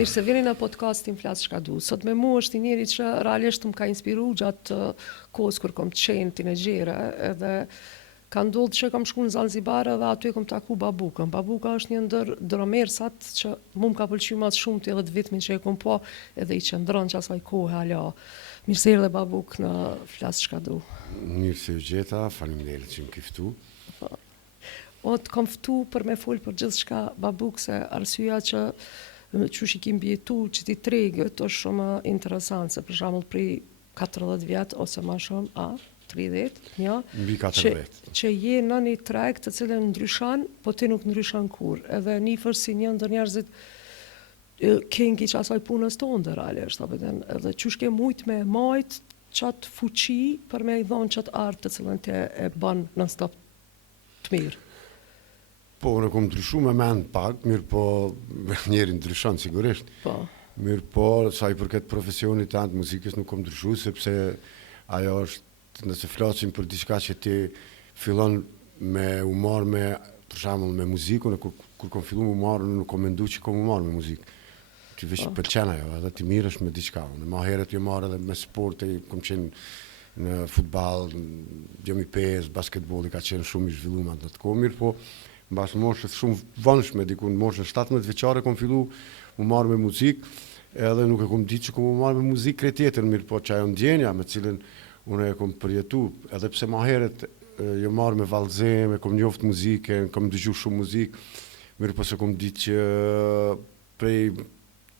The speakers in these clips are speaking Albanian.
Mirë se vini në podcastin Flas çka du. Sot me mua është i njeri që realisht më ka inspiru gjatë kohës kur kom të qenë tinegjere, edhe ka ndodhur që kam shku në Zanzibar edhe aty kam taku Babukën. Babuka është një ndër dromersat që mu më ka pëlqyer më shumë të edhe të vitmin që e kom po, edhe i qëndron që asaj kohë hala. Mirë se erdhe Babuk në Flas çka du. Mirë se u gjeta, faleminderit që më ke ftu. O të kom ftu për me fol për gjithçka Babuk, se arsyeja që qysh i kim bjetu që ti tregët është shumë interesant, se për shembull prej 40 vjet ose më shumë, 30, ja, Mbi 40. që je në një treg të cilën ndryshon, po ti nuk ndryshon kur. Edhe nifër si një ndër njerëzit kengi që asaj punës tonë realisht, edhe qysh ke mujt me majt qatë fuqi për me i dhonë qatë artë të cilën te e bën non stop të mirë. Po, unë kom ndryshu me mend pak, mirë po njeri ndryshon sigurisht. Po. Mirë po, sa i përket profesionit të muzikës nuk kom ndryshu, sepse ajo është, nëse flasim për diçka që ti fillon me u marr me, për shembull me muzikën, kur kom fillu me u marr, nuk kom mendu që kom u marr me muzikë. Ti veç pëlqen ajo, edhe ti mirësh me diçka. Unë më herët ju marr edhe me sport, kom qenë në futball, jam i pes, basketbolli ka qenë shumë i zhvilluar atë kohë, mirë po mbas moshës shumë vonshme, diku në moshën 17 vjeçare kom fillu u marr me muzikë, edhe nuk e kom ditë që kom u marr me muzikë krejt tjetër, mirë po që ajo ndjenja me cilën unë e kom përjetu, edhe pse më herët jo marr me vallëzim, e kom njoft muzikën, kom dëgju shumë muzikë, mirë po se kom ditë që prej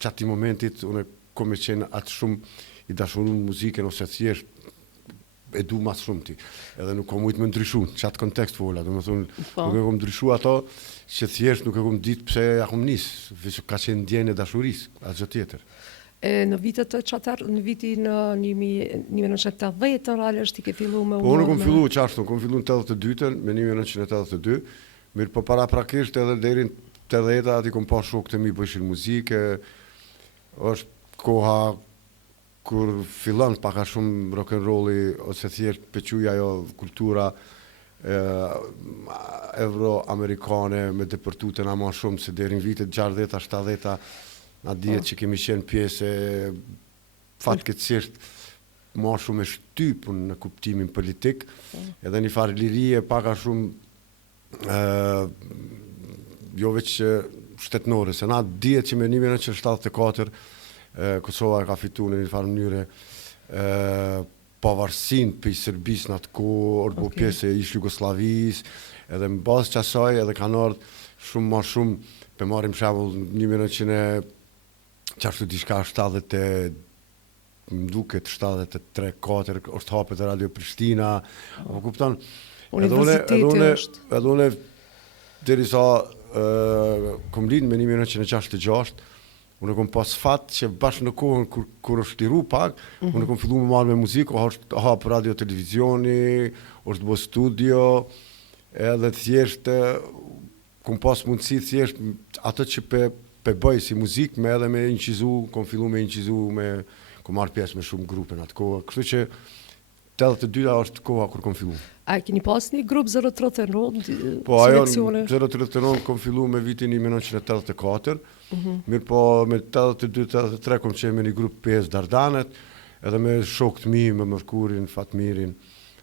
çati momentit unë kom qenë atë shumë i dashuruar muzikën ose thjesht e du mas shumë ti, edhe nuk kom ujtë me ndryshu, qatë kontekst fola, do më thunë, nuk e kom ndryshu ato, që thjesht nuk e kom ditë pse ja kom nisë, vishë ka qenë ndjenë e dashurisë, atë gjë tjetër. Në vitet të qatar, në vitin 1980, realisht i ke fillu me Po, unë kom fillu qashtu, kom fillu në 82-ën, me 1982, mirë po para prakisht edhe deri në 80-a, ati kom pa shok të mi bëshin muzike, është koha kur fillon paka shumë rock'n'rolli ose thjesht pequja ajo kultura euro-amerikane me depërtute na ma shumë se deri në vitet 60-a, 70-a na dihet që kemi qenë pjesë fatkeqësisht ma shumë e shtypun në kuptimin politik, edhe një farë lirie paka shumë jo veç shtetnore, se na dihet që me 1974 Kosova ka fitu në një farë mënyre pavarësinë për Serbisë në atë kohë, orë po pjesë e ish Jugoslavisë, edhe në bazë qasaj edhe kanë ardhur shumë ma shumë, për marim shembull 1900 diçka 70 më duket 73-4 është hapet Radio Prishtina, apo kupton? Universiteti është. Edhe une derisa kom lind me 1966, unë kom pas fat që bashkë në kohën kur është liru pak, unë kom fillu me marrë me muzikë, është hapë radio televizioni, është bo studio, edhe thjesht kom pas mundësi thjesht atë që pe bëj si muzikë, me edhe me incizu, kom fillu me incizu, kom marrë pjesë me shumë grupe në atë kohë, kështu që 82-a është koha kur kom fillu. A keni pas një grup 039 seleksione? Po ajo 039 kom fillu me vitin 1984, mirë po me 82-83 kom qenë me një grup 5 Dardanet, edhe me shokët mi, me Mërkurin, Fatmirin,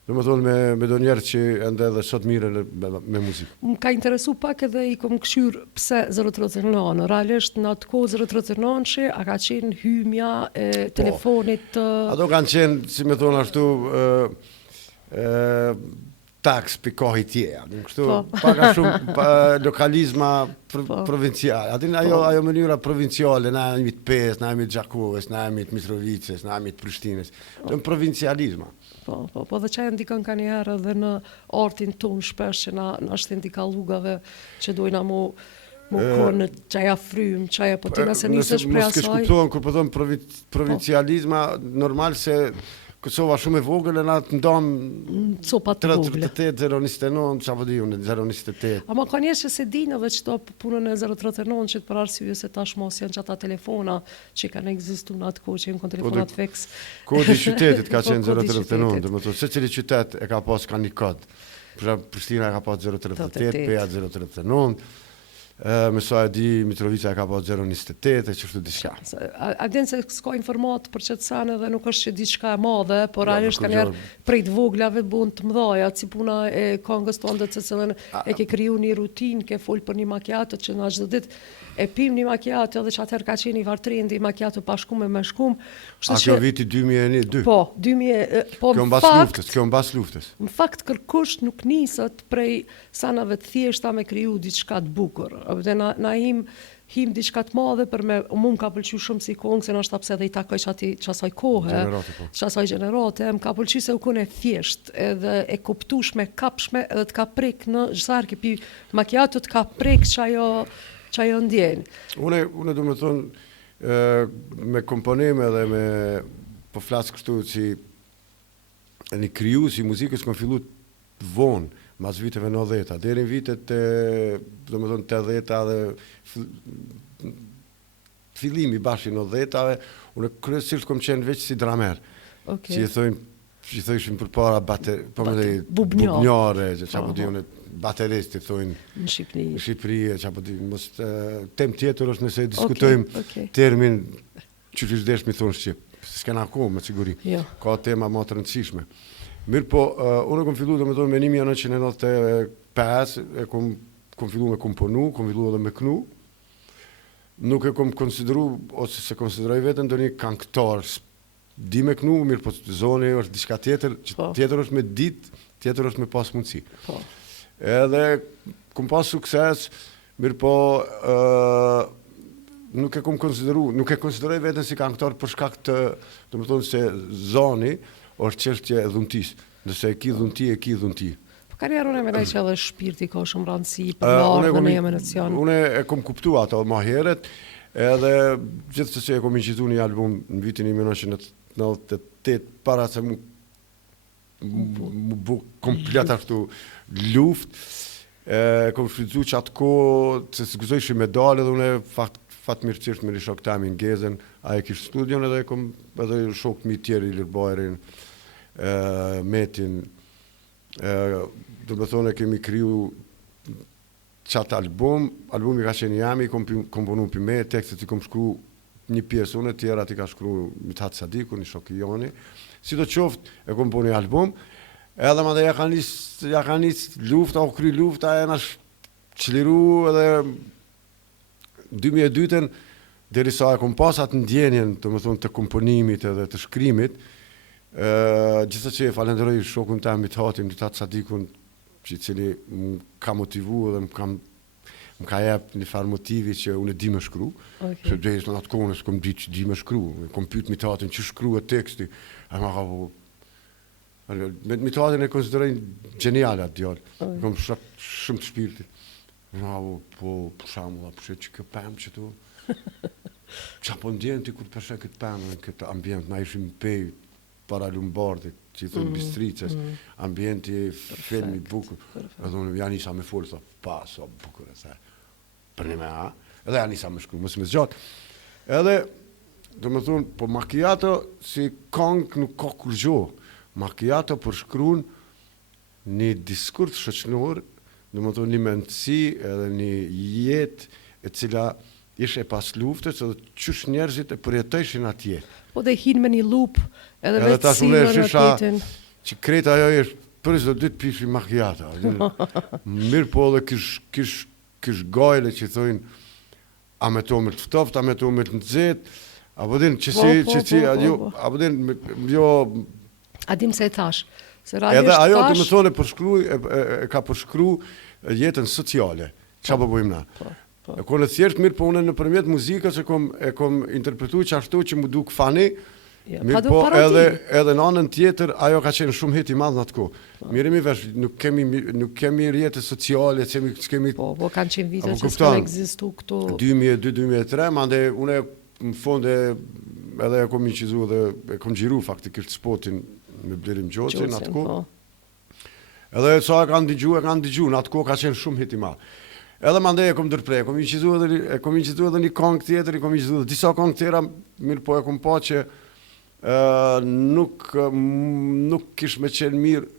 do më thonë me do njerë që ende edhe sot mire me muzikë. Më ka interesu pak edhe i kom këshyr pse 039, realisht në atë kohë 039 që a ka qenë hymja e telefonit Ato kanë qenë, si me thonë ashtu, taks për kohë i tjeja, kështu paka shumë lokalizma provinciale. Atin ajo mënyra provinciale, na jemi të Pes, na jemi të Gjakovës, na jemi të Mitrovicës, na jemi të Prishtines, të në provincializma. Po dhe që e ndikon ka njëherë edhe në artin tonë shpesh që na është ndika lugave që dojna mu konë qaja frym, qaja po tina se nisësh pre asaj. Nëse mos kesh kuptohen, kur po thëmë provincializma, normal se Kosova shumë e vogël e na të ndonë 338-029, që apo di unë, 028. Ama ka njerë që se dinë edhe qëto punën e 039 që të për arsye se tash mos janë që ata telefona që kanë egzistu në atë kohë që janë telefonat fix. Kodi qytetit ka qenë 039, dhe më thonë, se cili qytet e ka pas ka një kod. Për Prishtina ka pas 038, Peja 039, me sa e di Mitrovica ka pas 0.28 e çështë diçka. A din se s'ka informat për qetësan edhe nuk është që diçka e madhe, por Jo, realisht nuk kanë është njerë prej të voglave bën të mëdhaja, si puna e këngës tonë të cilën e ke kriju një rutinë, ke fol për një macchiato që na çdo ditë e pim një macchiato edhe që atëherë ka qenë i vartrendi macchiato pa shkum me shkum. A kjo viti 2001-2? Po, 2000, po Kjo në mbas fakt, luftës, kjo mbas luftës. në fakt kërkush nuk nisët prej sanave të thjeshta me kriju diçka të bukur. Dhe na him diçka të madhe për me më ka pëlqyer shumë si këngë, se ndoshta pse edhe i takoj çasaj kohe, Gjenerate, po. çasaj gjenerate, më ka pëlqyer se u kone thjesht, edhe e kuptueshme, kapshme, edhe të ka prek në çfarë ke pi macchiato të ka prek çajo ndjen. Unë do të thonë me komponime dhe me po flas kështu si një krijues i muzikës kam filluar të vonë, mas viteve 90-ta, deri në vitet do të thonë 80-ta dhe fillimi bashkë 90-tave, unë kryesisht kam qenë veç si dramer. Okay. Si e thojshim përpara Bubnjare, që apo di unë bateristi thojnë në Shqipëri. në Shqipëri, që apo di mos tem tjetër është nëse diskutojmë Okay. termin që desh mi thonë shqip. S'kena kohë me siguri. Jo. Ka tema më të rëndësishme. Mirë po, unë kom fillu me 1995, kom fillu me komponu, kom fillu edhe me knu. Nuk e kom konsideru, ose se konsideroj vetën do një këngëtar. Di me knu, mirë po zoni është diçka tjetër, që tjetër është me dit, tjetër është me pas mundësi. Po. Edhe kom pas sukses, mirë po nuk e konsideroj vetën si këngëtar për shkak të, do të thonë se zoni është çështje e dhuntis. Nëse e ki dhunti. Po karrierën e menaj që edhe shpirti ka shumë rëndësi për lartë dhe në emocion. Unë e kom kuptu ato ma heret, edhe gjithsesi e kom incitu një album në vitin 1998 para se mu bu komplet ashtu luft. Kom shfrytzu që atë ko, se s'guzoj shi medale dhe unë fatmirësisht me një shok tami në Gezen, a e kishë studion edhe shok mi tjeri, Lirbajerin, Metin, do të thonë kemi kriju qatë albumi ka qenë jami, kom punu për me, tekstet i kom shkru një pjesë unë, tjera ti ka shkru Mithat Sadiku, një shok i joni, si do qoftë e kom punu një album, edhe ma dhe ja ka nis lufta, o kry lufta, e na qliru edhe 2002-ën, deri sa e kom pasat ndjenjen, do të thonë të komponimit edhe të shkrimit, gjithë që e falenderoj shokun ta Mithatin, Mithat Sadikun, që i cili më ka motivu dhe më ka jep një farë motivi që unë e di me shkru, se dhejës në atë kohën e s'kom di që di me shkru, kom pyet Mithatin që shkru e teksti, a ma ka po... Me Mithatin e konsideroj geniale atë djallë, kom shumë të shpirti. Ma po shamu, përshet që kjo pëmë që tu, që po ndjenë ti kur përshet këtë pëmë në këtë ambient, na ishim pej, para Lumbardit, që i thonë Bistricës, ambienti filmi bukur, edhe unë janë isa me folë, sa pa, sa bukur, për një me ha, edhe janë isa me shkru, mësë me zgjatë. Edhe, do me thonë, po macchiato si këngë nuk ka kur gjo, macchiato për shkruan një diskurs shoqëror, do me thonë një mendësi edhe një jetë e cila ishe pas luftës edhe qysh njerëzit e përjetojshin atje. Po dhe hinë me një lup edhe Edhe tash unë vetësime në tjetin. që kreta ajo është për çdo ditë pishi macchiato. Mirë po edhe kish gajle që thonë a me to me të ftoft, a me to me të nxehtë, apo din apo din jo A dim se e thash. Se edhe ajo do të thonë e ka përshkru jetën sociale. Çfarë po bëjmë na? E konë të thjesht mirë, po unë nëpërmjet muzikës e kom interpretu që ashtu që mu duk fani, mirë po edhe në anën tjetër, ajo ka qenë shumë hit i madh në atë kohë. Mirë mi vesh, nuk kemi rjetë sociale, s'kemi... Po kanë qenë vite që s'kam ekzistu këtu... 2002-2003, mande une në fond edhe e kom incizu dhe e kom gjiru faktikisht spotin me Blerim Gjoqin në atë kohë. Edhe sa e kanë digju, në atë kohë ka qenë shumë hit i madh. Edhe mandej e kom dërprej, e kom incitu edhe një këngë tjetër, e kom incitu edhe disa këngë tjera, mirë po e kom pa që nuk kish me qenë mirë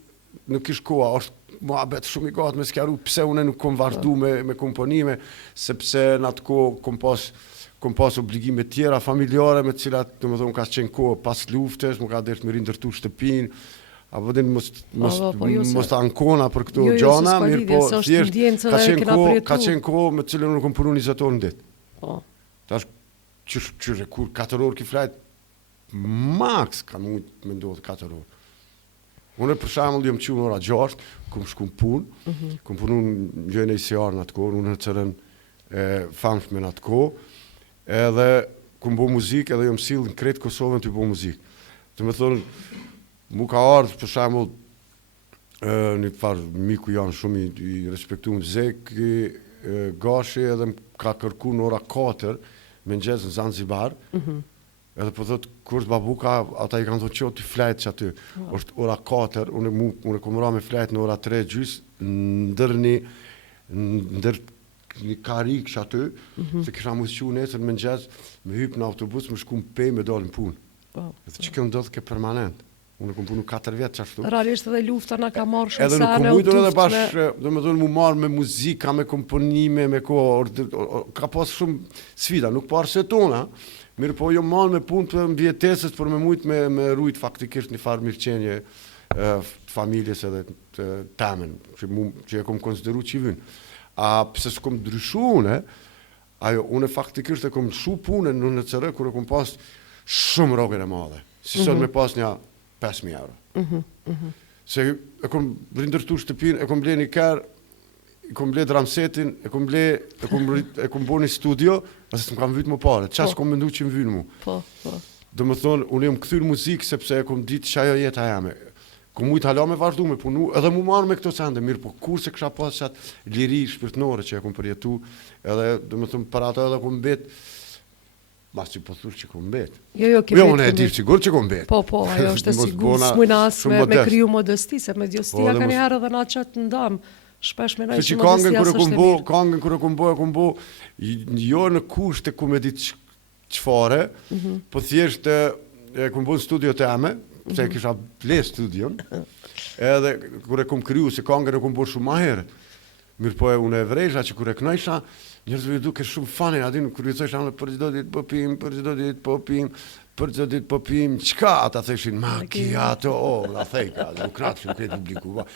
nuk ish koha, është muhabet shumë i gatë me sqaru pse unë nuk kom vazhdu me komponime, sepse në atë kohë kom pas obligime tjera familjare me të cilat, domethënë ka qenë kohë pas luftës, më ka dert me rindërtu shtëpinë, apo dhe mos ta ankona për këto gjana, mirë po thjesht ka qenë kohë me të cilën unë kom punu 20 orë në ditë. Tash qysh kur 4 orë ki flajt, maks ka mund me ndodhë 4 orë. Unë për shembull jam qenë ora 6, kom shku në punë, kom punu në gjën e ICR në atë kohë, unë në cërën famshme në atë kohë, edhe kom bo muzikë, edhe jam sill në kretë Kosovën të bo muzikë. Të me thonë, mu ka ardhë për shembull një farë miku janë shumë i respektuar Zek Gashi, edhe më ka kërku në ora 4 me nxez në Zanzibar. Edhe po thot, kur të babuka, ata i kanë thonë që ti flajt që aty, është ora 4, unë kom ra me flajt në ora 3 gjys, ndër një karik që aty, se kisha musqu nesër me nxez, me hyp në autobus, me shku më pej, me dalë në punë. Edhe që kjo ndodhë ke permanent. Unë kom punu 4 vjetë që ashtu. Realisht edhe lufta na ka marrë shumë edhe sene. Edhe nuk kom mujtë edhe bashkë, do me thonë mu marrë me muzika, me komponime, me ka pas shumë sfida, nuk po arsetona, mirë po jo malë me punë për mbjetesës, për me mujtë me rujtë faktikisht një farë mirëqenje familjes edhe të temen, që e kom konsideru qivin. A pëse s'kom dryshu unë faktikisht e kom shu punën në NCR, kur e kom pas shumë rogën e madhe. Si sot me pas një 5.000 euro. Se e kom rindërtu shtëpin, e kom ble një kërë, e kom ble dramsetin, e kom bo një studio, asë më kam vytë më pare, qasë kom mëndu që më vynë mu. Do më thonë, unë jam këthyr muzikë, sepse e kom ditë që ajo jetë a jame. Kom mujtë hala me vazhdu me punu, edhe mu marrë me këto sende, mirë, po kur se kësha pas qatë liri shpirtnore që e kom përjetu, edhe, do më thonë, për ato edhe kom betë, mas që po thush që kom betë. Jo, unë e dirë sigur që kom betë. Po, ajo është e sigur, s'mujna asë me kryu modesti, se me djostia ka njëherë edhe na qëtë ndamë, shpesh me nëjë që modestia së është e mirë. Kangën kërë e kom bo, jo në kusht e ku me ditë qfare, po thjesht e kom bo në studio të eme, se e kisha ble studion, edhe kërë e kom kryu, se kangën e kom bo shumë maherë, mirë po e unë e vrejsha që kërë e knajsha, njerëzve ju duke shumë fani, adin kërë vjecoj shamë për çdo ditë po pim, për çdo ditë po pim, për çdo ditë po pim, qka ata theshin, macchiato, la thejka, u kratë shumë këtë publiku,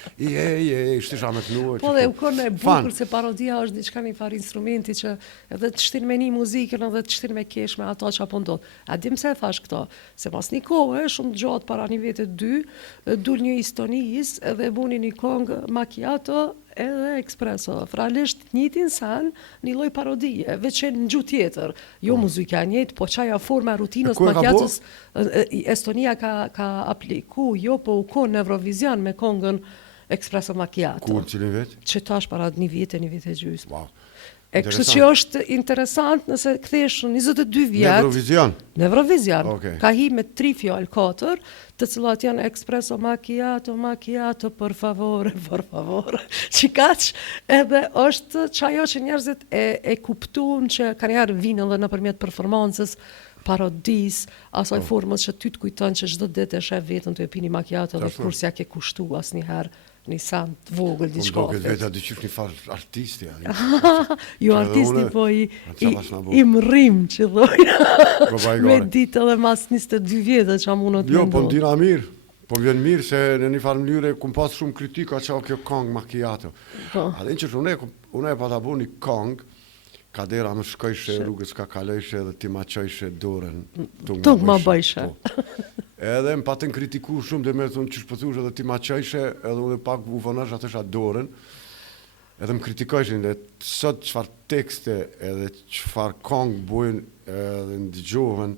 shtisha me të nuë. Po dhe u konë e bukur se parodia është diçka një farë instrumenti që edhe të shtin me një muzikën edhe të shtin me kesh me ato që apo ndodhë. A dim se e thash këto, se pas një kohë, shumë gjatë para një vete 2, dul një histonis edhe buni një kongë macchiato edhe Espresso, fralisht njëtin sen një lloj parodie, veç në gjuhë tjetër, jo muzika njëjtë, po qaja forma rutinës macchiatos, Estonia ka apliku, jo po u konë në Eurovision me kongën Espresso macchiato. Kur cilin vetë? Që tash para një vite gjysmë. Wow. E kështu që është interesant nëse kthesh 22 vjet. Në Eurovision. Okay. Ka hi me 3 fjalë 4, të cilat janë Espresso macchiato, por favore. Çikaq, edhe është çajo që njerëzit e kuptuan që kanë herë vinë edhe nëpërmjet performancës, parodis, asaj formës që ty të kujton që çdo ditë e sheh veten të e pini macchiato dhe kur s'ja ke kushtu asnjëherë një sant vogël diçka. Po duket vetë dyqysh një farë artisti. Jo artisti, po i mrim që dhoj. Me ditë edhe mas 22 vjetë që amunot me ndohë. Jo, po ndina mirë. Po vjen mirë se në një farë mënyre kum pas shumë kritika që kjo kong macchiato. Adin që unë e pata bu një kong, ka dera më shkojshe rrugës ka kalojshe dhe ti ma qojshe dorën. Tung ma bëjshe. Edhe më patën kritiku shumë dhe me thonë që shpëthush edhe ti ma qojshe edhe unë pak u vënash atësha dorën. Edhe më kritikojshin dhe sot qëfar tekste edhe qëfar kong bujnë edhe ndëgjohen.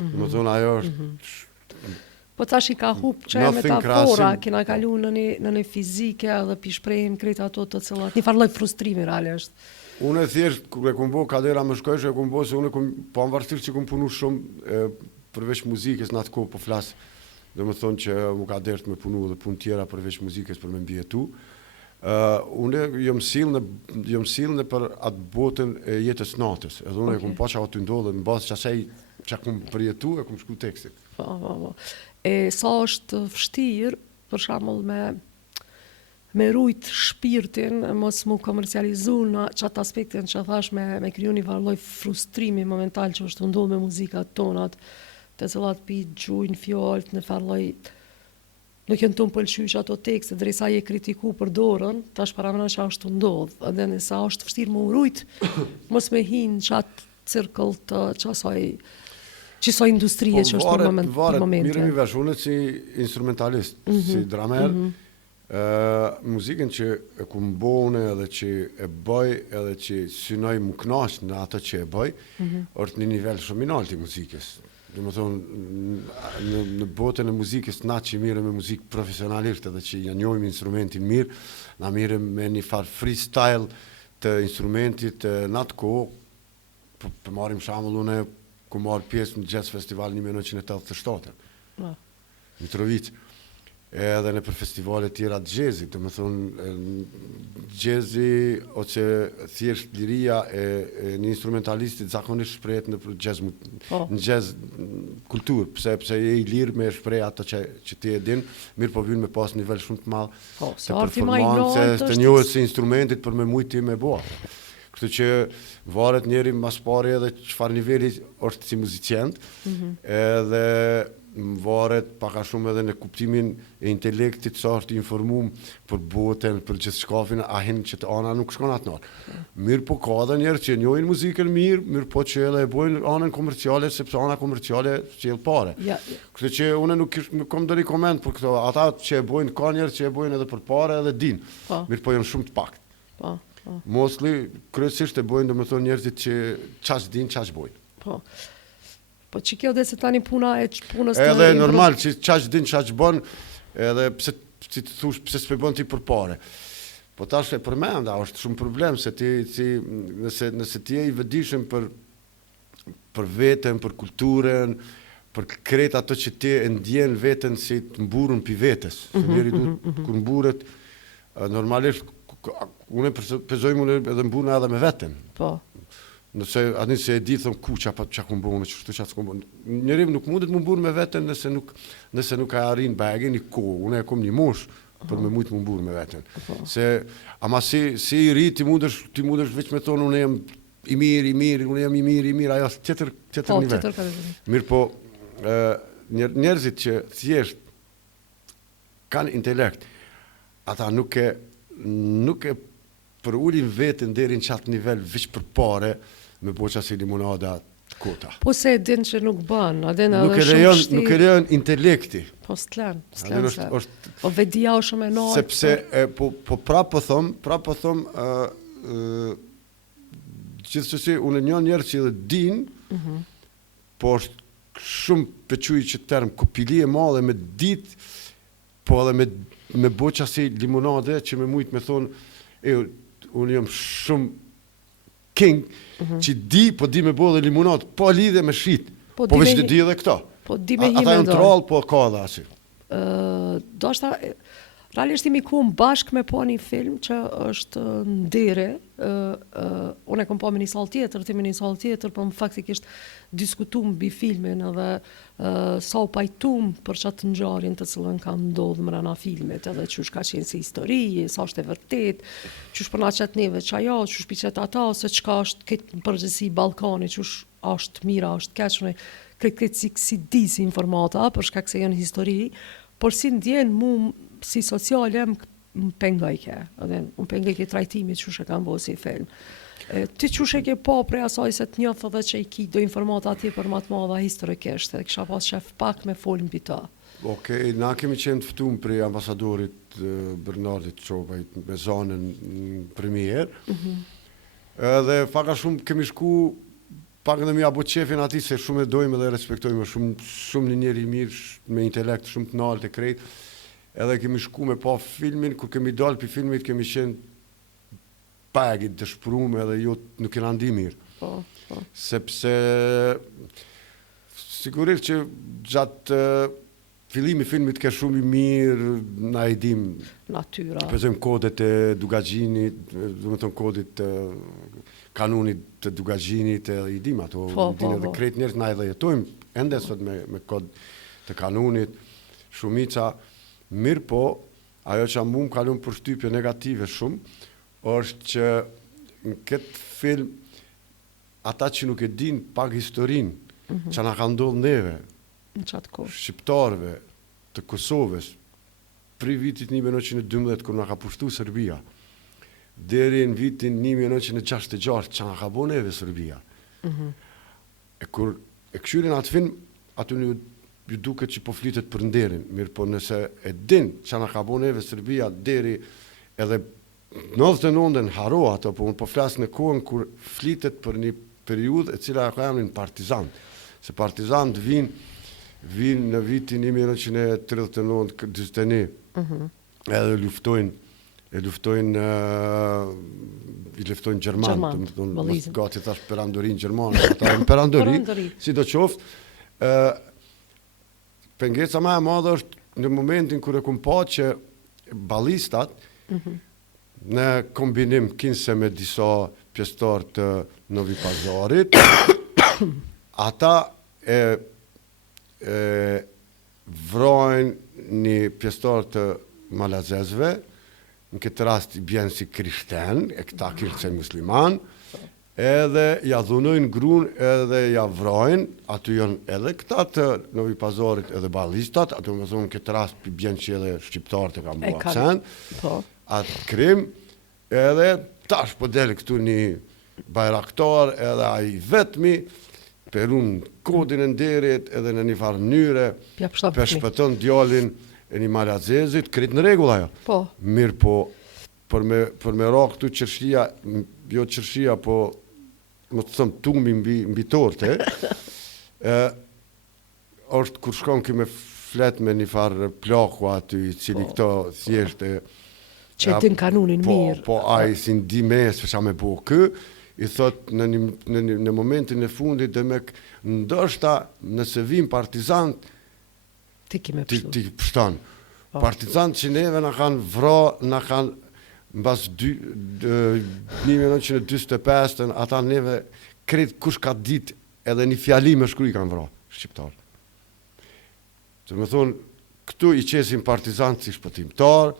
Më thonë ajo është... Po tash i ka hup që e metafora, kina kalu në një fizike edhe pishprejim krejt ato të cilat. Një farloj frustrimi realisht. Unë e thjesht, kërë e kom bo kadera më shkojshë, e kom bo se unë po anvarësirë që kom punu shumë përveç muzikës në atë kohë po flasë. Dhe më thonë që mu ka dertë me punu dhe pun tjera përveç muzikës për me mbjetu. Unë jom silë në për atë botën e jetës natës. Edhe unë e kom pa që atë të ndodhe në basë që asaj që kom përjetu e kom shku tekstit. E sa është vështirë, për shembull me me rujt shpirtin, mos mu komercializu në qatë aspektin që thash me kriju një varloj frustrimi momental që është ndodhur me muzikat tonat, të cilat pi gjujnë fjalët në farloj nuk jenë të më pëlqysh ato tekste, drejsa je kritiku për dorën, tash paramena që është ndodh, edhe nësa është vështirë më urujt, mos me hinë qatë cirkëll të qësoj industrie që është për momente. Mirë mi vesh, unë si instrumentalist, si dramer, muzikën që e ku mbone edhe që e bëj, edhe që synoj më knash në ato që e bëj, është një nivel shumë minalti muzikës. Dhe më thonë, në botën e muzikës, na që mire me muzikë profesionalisht edhe që ja njojmë instrumentin mirë, na mire me një farë freestyle të instrumentit në atë kohë, për marim shambull, une ku marrë pjesë në Jazz Festival 1987, Mitrovic, edhe në për festivale tjera të jazzit, dhe më thonë, jazzi, ose thjesht liria e një instrumentalistit zakonisht shprehet në jazz kulturë, pse je I lirë me shprej ato që ti e din, mirë po vynë me pas nivel shumë të madh të performances, të njohës së instrumentit për me mujti me bo. Kështu që varet njeri mas pari edhe çfarë niveli është si muzicient, edhe varet paka shumë edhe në kuptimin e intelektit sa është informum për botën, për gjithë shkafin, ahin që të ana nuk shkon atë nërë. Mirë po ka dhe njerë që njojnë muzikën mirë po që edhe e bojnë anën komerciale, sepse ana komerciale që pare. Kështu që une nuk kom dëri koment për këto, ata që e bojnë, ka njerë që e bojnë edhe për pare edhe din. Mirë po janë shumë të pakt. Mostly, kryesisht e bojnë, dhe më thonë njerëzit që qash din, qash bojnë. Po që kjo dhe se tani puna e punës të... Edhe normal, që qash din, qash bon, edhe pse si të thush, pse s'pe bon ti për pare. Po tash e përmenda, është shumë problem, se ti, nëse ti e I vëdishëm për veten, për kulturën, për krejt ato që ti e ndjen veten si të mburën pi vetes. Njeri du kur mburet, normalisht, une pezojmë une edhe mburën edhe me veten. Po. Nëse atë se e di thon ku qa ku mbon, çfarë çfarë s'ku mbon. Njeri nuk mundet më mbur me veten nëse nuk ka arrin bagin I kohë. Unë e kam një mosh për me mujt më mbur me veten. Se ama si I ri ti mundesh veç me thonë unë jam I mirë, unë jam I mirë, ajo tjetër nivel. Mirë po njerëzit që thjesht kanë intelekt, ata nuk e për ulin veten deri në qatë nivel veç për pare me boqa si limonada kota. Po se e din që nuk bën, nuk e lejon intelekti. Po s'len se. Po vedia o shumë e nojtë. Sepse, po prapë po thom, gjithsesi, unë një njerë që edhe din, po është shumë pequj që term kopili e madhe me dit, po edhe me boqa si limonade që me mujt me thonë, unë jam shumë king, që di, po di me bo dhe limonat, po lidhe me shit, po veç të di edhe këta. Po di me hime ata janë troll, po ka dhe asi. Do shta, realisht imi ku më bashk me po një film që është ndere, unë e kom po me një sall tjetër, ti me një sall tjetër, po më faktikisht diskutum bi filmin edhe sa u pajtum për qatë ngjarjen të cilën ka ndodhur mrena filmit, edhe qysh ka qenë si histori, sa është e vërtet, qysh përna qëtë neve që ajo, qysh piqet ata, ose qka është këtë përgjësi Balkani, qysh është mira, është keqënë, këtë si di si informata, për shkak se janë histori, por si ndjen mu si sociale më pengojke, më pengojke trajtimit qysh e kam bo si film. Ti qysh e ke po prej asaj se të njofë dhe që I ki do informata atje për matë madha historikisht, dhe kisha pas shef pak me folën për ta. Okej, na kemi qenë fëtum prej ambasadorit Bernardit Çobajt me zonën premier, edhe faka shumë kemi shku, pak edhe mi abo qefin ati se shumë e dojmë dhe respektojmë, shumë një njeri mirë, me intelekt shumë të nalë të krejt, edhe kemi shku me pa filmin, kur kemi dalë për filmit kemi qenë pagit të shprume edhe jo nuk e randi mirë. Sepse sigurisht që gjatë fillimi filmit ke shumë I mirë, na I dim natyra. Pëzëm kodet e Dugagjinit, do me thonë kodit kanunit të Dugagjinit, I dim ato, din edhe krejt njerëz na edhe jetojmë, ende sot me kod të kanunit, shumica, mirë po, ajo që mu më kalon përshtypje negative shumë, është që në këtë film, ata që nuk e din pak historinë, që na ka ndodhur neve, Në qatë kohë. shqiptarëve të Kosovës, prej vitit 1912 kur na ka pushtu Serbia, deri në vitin 1966 që na ka bo neve Serbia. E kur e këshyrin atë film, aty ju duket që po flitet për nderin, mirë po nëse e din që na ka bo neve Serbia deri edhe 99-ën haro ato, po unë po flasë në kohën kur flitet për një periudhë e cila ka emrin partizant. Se partizant vinë në vitin 1939-41, edhe i luftojnë Gjermanë, gati thash perandorin Gjermanë, ata në perandori, si do qoftë, pengeca ma e madhe është në momentin kër e kum pa që ballistat, në kombinim kinse me disa pjesëtar të Novi Pazarit, ata vrojnë një pjesëtar të malazezve, në këtë rast i bjenë si krishten, e këta kilë se musliman, edhe ja dhunojnë grun edhe ja vrojnë, aty janë edhe këta të Novi Pazarit edhe ballistat, aty më thonë në këtë rast i bjenë që edhe shqiptarët e kam bua akcent, atë krim, edhe tash po delë këtu një bajraktar edhe a i vetmi, per unë kodin e nderit edhe në një farë mënyre, për shpëton djalin e një malazezit, kretë në regull ajo. Po. Mirë po, për me ra këtu qërshia, jo qërshia, po më të thëmë tumi mbi torte, është kur shkon këmë flet me një farë plaku aty, cili këto thjeshte, që e din kanunin mirë. Po, a i si ndi mes, fësha me bo kë, i thot në momentin e fundit dhe me ndoshta nëse vim partizant, ti pështon. Partizant që neve në kanë vra, në kanë mbas 1925, ata neve kretë kush ka dit edhe një fjali me shkruj kanë vra, shqiptar. Që me thonë, këtu i qesin partizant si shpëtimtar,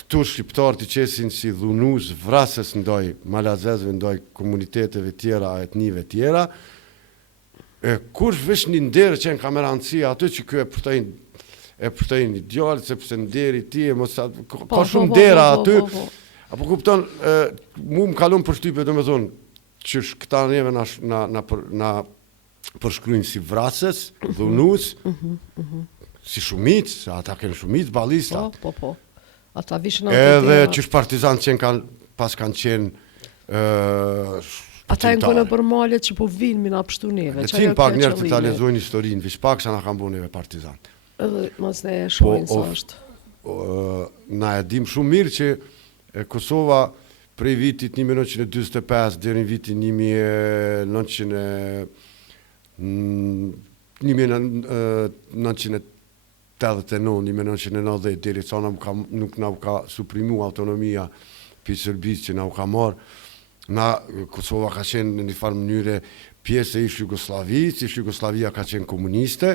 këtu shqiptar i qesin si dhunus, vrasës ndoj malazezve, ndoj komuniteteve tjera, etnive tjera, kush vesh një nderë që në kamerancia aty që kjo e përtojnë një djallë, sepse nderi ti e ka shumë ndera aty, apo kupton, mu më kalon për shtype, do me thonë, që këta neve na përshkrujnë si vrasës, dhunus, si shumic, se ata kënë shumic, ballistat. Po. Ata vishën edhe që partizant që pas kanë qenë ata e në kone për malet që po vinë mina pështu neve. Dhe cim pak njerë të talezojnë historinë, vish pak sa na kanë bu neve partizant. Edhe mas ne e shojnë sa është. Na e dim shumë mirë që Kosova prej vitit 1925 dhe në vitin 1989 deri sa nuk na u ka suprimu autonomia për Serbisë që na u ka marë. Kosova ka qenë në një farë mënyre pjesë e ish Jugoslavisë, ish Jugoslavia ka qenë komuniste,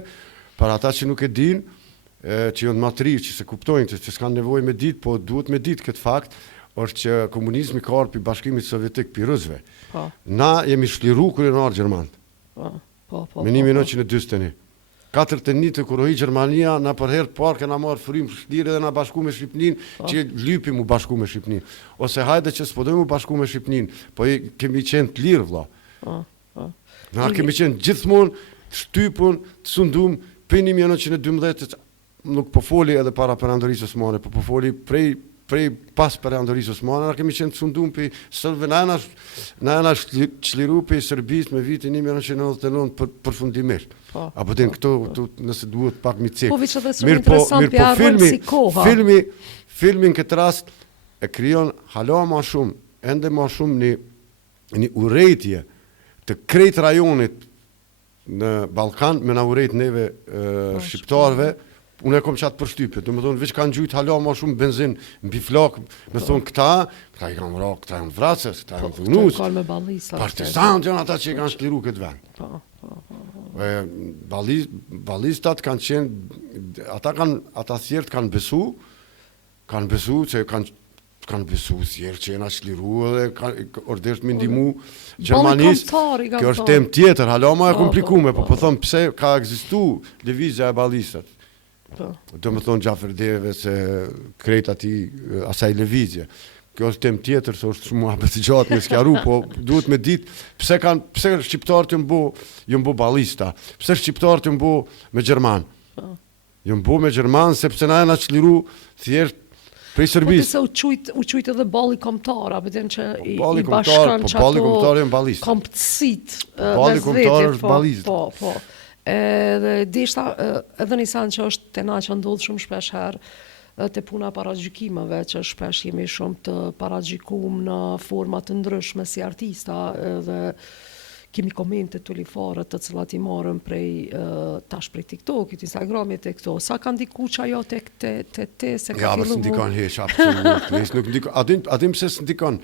për ata që nuk e din, që janë matrirë, që se kuptojnë, që s'kanë nevojë me ditë, po duhet me ditë këtë fakt, është që komunizmi ka arë për bashkimit sovjetik për rëzve. Na jemi shliru kërënar Gjermanët. Me 1921. 41 të kur hi Gjermania, na për herë parë kena marë frymë shlire dhe na bashku me Shqipnin, që lypi mu bashku me Shqipnin. Ose hajde që s'podoj mu bashku me Shqipnin, po kemi qenë të lirë, vla. Na kemi qenë gjithmonë të shtypun, të sundum, për 1912, nuk po foli edhe para perandorisë Osmane, po foli prej pas perandorisë Osmane, na kemi qenë të sundum për sëllëve, na jena qliru për Serbisë me vitin 1999 përfundimisht. Apo din këto, nëse duhet pak mi cekë. Po vi që dhe shumë interesant për arrën si koha. Filmin këtë rast e kryon hala ma shumë, ende ma shumë një urejtje të krejt rajonit në Balkan, me na urejt neve shqiptarve, unë e kom qatë për shtypje, do me thonë, veç kanë gjujt hala ma shumë benzin, mbi flak, me thonë këta i kanë vra, këta janë vrasës, këta janë dhunus, partizant janë ata që i kanë shliru këtë vend. Ballistat kanë qenë, ata thjerët kanë besu, kanë besu, se kanë besu thjesht që jena çliru dhe ordesht me ndihmu Gjermanisë. Kjo është temë tjetër, hala më e komplikume, po them pse ka ekzistu lëvizja e ballistat. Do më thonë Gjafer Deve se krejt asaj lëvizje. Kjo është temë tjetër, se është shumë muhabet i gjatë me skjaru, po duhet me ditë pse shqiptarët jënë bu ballista, pse shqiptarët jënë bu me Gjerman. Jënë bu me Gjerman, sepse na jena çliru thjesht prej Serbisë. Po të se u qujtë edhe balli kombëtar, a vetëm që i balli bashkan kombëtar, po balli kombëtar janë ballist. Komptësit. Balli kombëtar është ballist. Po. Edhe dishta edhe nisan që është te na që ndodh shumë shpesh herë te puna para gjykimeve, që shpesh jemi shumë të paragjykuar në forma të ndryshme si artista, edhe kemi komente të lifare të cilat i marrëm tash prej TikTokit, Instagramit e këto. Sa ka ndiku që ajo te se ka fillu? Ja, bës ndikon heq, absolutisht. Nuk ndikon, adim pse s'ndikon.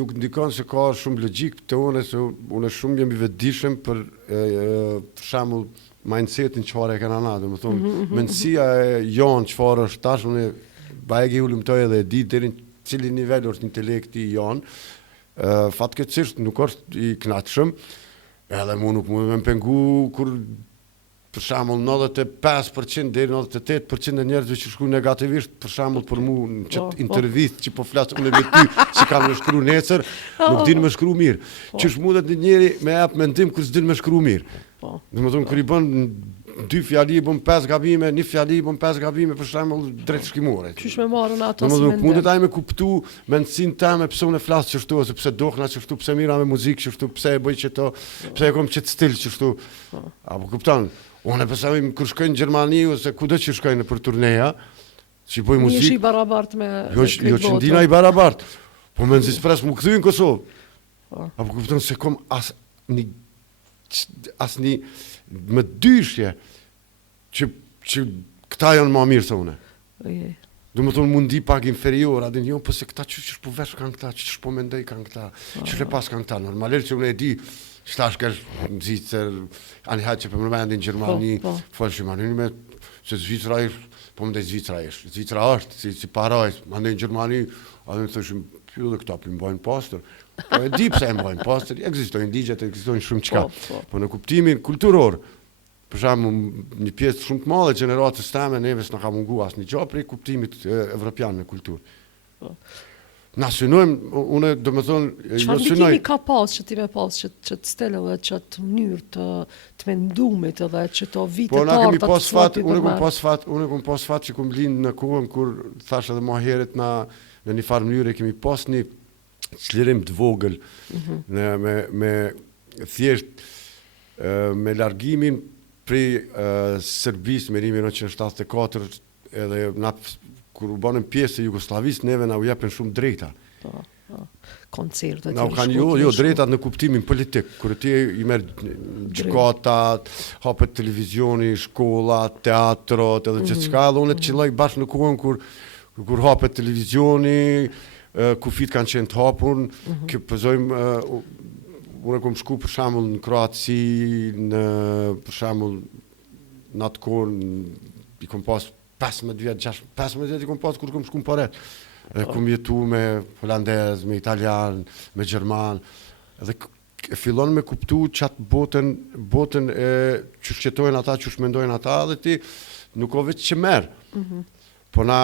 Nuk ndikon se ka shumë logjik të une, se une shumë jemi vetëdijshëm për shembull mindsetin çfarë e kanë ana, domethënë mendësia e jonë çfarë është tash, unë bajegi ulumtoj edhe e di deri në cili nivel është intelekti i jonë. Fatkeqësisht nuk është i kënaqshëm, edhe mu nuk mund me më pengu kur për shembull 95% deri 98% e njerëzve që shkruajnë negativisht, për shembull për mu në çet intervistë që po flas unë me ty, që kanë më shkruar nesër, nuk dinë më shkruaj mirë. Qysh mundet një njeri me jap mendim kur s'din më shkruaj mirë. Domethënë kur i bën 2 fjali i bën 5 gabime, 1 fjali i bën 5 gabime, për shembull drejt shkrimore. Qysh me marrën ato si mendim? Mundet ai me kuptu mendsinë tëme pse unë flas çështu, ose pse dohna çështu, pse mira me muzikë çështu, pse e bëj çeto, pse e kam çet stil çështu. Apo kupton? Unë besoj kur shkoj në Gjermani ose kudo që shkoj për turneja, që bëj muzikë. Jesh i barabart me jo që ndina i barabart. Po më nxitpres më kthy në Kosovë. Apo kupton se kom asnjë më dyshje që këta janë më mirë se une. Do më thonë mundi pak inferior, adin jo, po se këta që po vesh kanë këta, që po mendoj kanë këta, që le pas kanë këta, normalisht që une e di, shtash kesh Zvicër, ani hajtë që për më vendin Gjermani, falë Gjermani, se Zvicra ishë, po më ndaj Zvicra ishë, Zvicra është, si parajs, më ndaj Gjermani, adin më thëshim, jo dhe këta për më bajnë pastor, po e di pse më bajnë pastor, ekzistojnë digjet, ekzistojnë shumë qka, po në kuptimin kulturor, për shembull një pjesë shumë të madhe gjeneratës teme neve s'na ka mungu asnjë gjë prej kuptimit evropian në kulturë. Na synojmë, unë domethënë çfarë ndikimi ka pas që ti me pas që të stelave që të mënyrë të mendumit edhe që to vite të parë të pas fat, unë kam pas fat që kum lind në kohën kur thash edhe më herët në një farë mënyrë kemi pas një çlirim të vogël me thjesht me largimin prej Serbisë me 1974 edhe na kur u banën pjesë e Jugosllavisë neve na u japën shumë drejta. Koncertet. Na u kanë jo drejtat në kuptimin politik, kur ti i merr gjykatat, hapet televizioni, shkolla, teatrot, edhe gjithçka, edhe unë çilloj bashkë në kohën kur hapet televizioni, kufit kanë qenë të hapur, që pëzojmë unë kom shku për shembull në Kroaci, për shembull në atë kohë i kom pas 15 vjet i kom pas kur kom shku në Paret. Dhe kom jetu me holandez, me italian, me gjerman. Dhe fillon me kuptu qatë botën e që shqetojnë ata, që shmendojnë ata, dhe ti nuk o veç që merë. Po na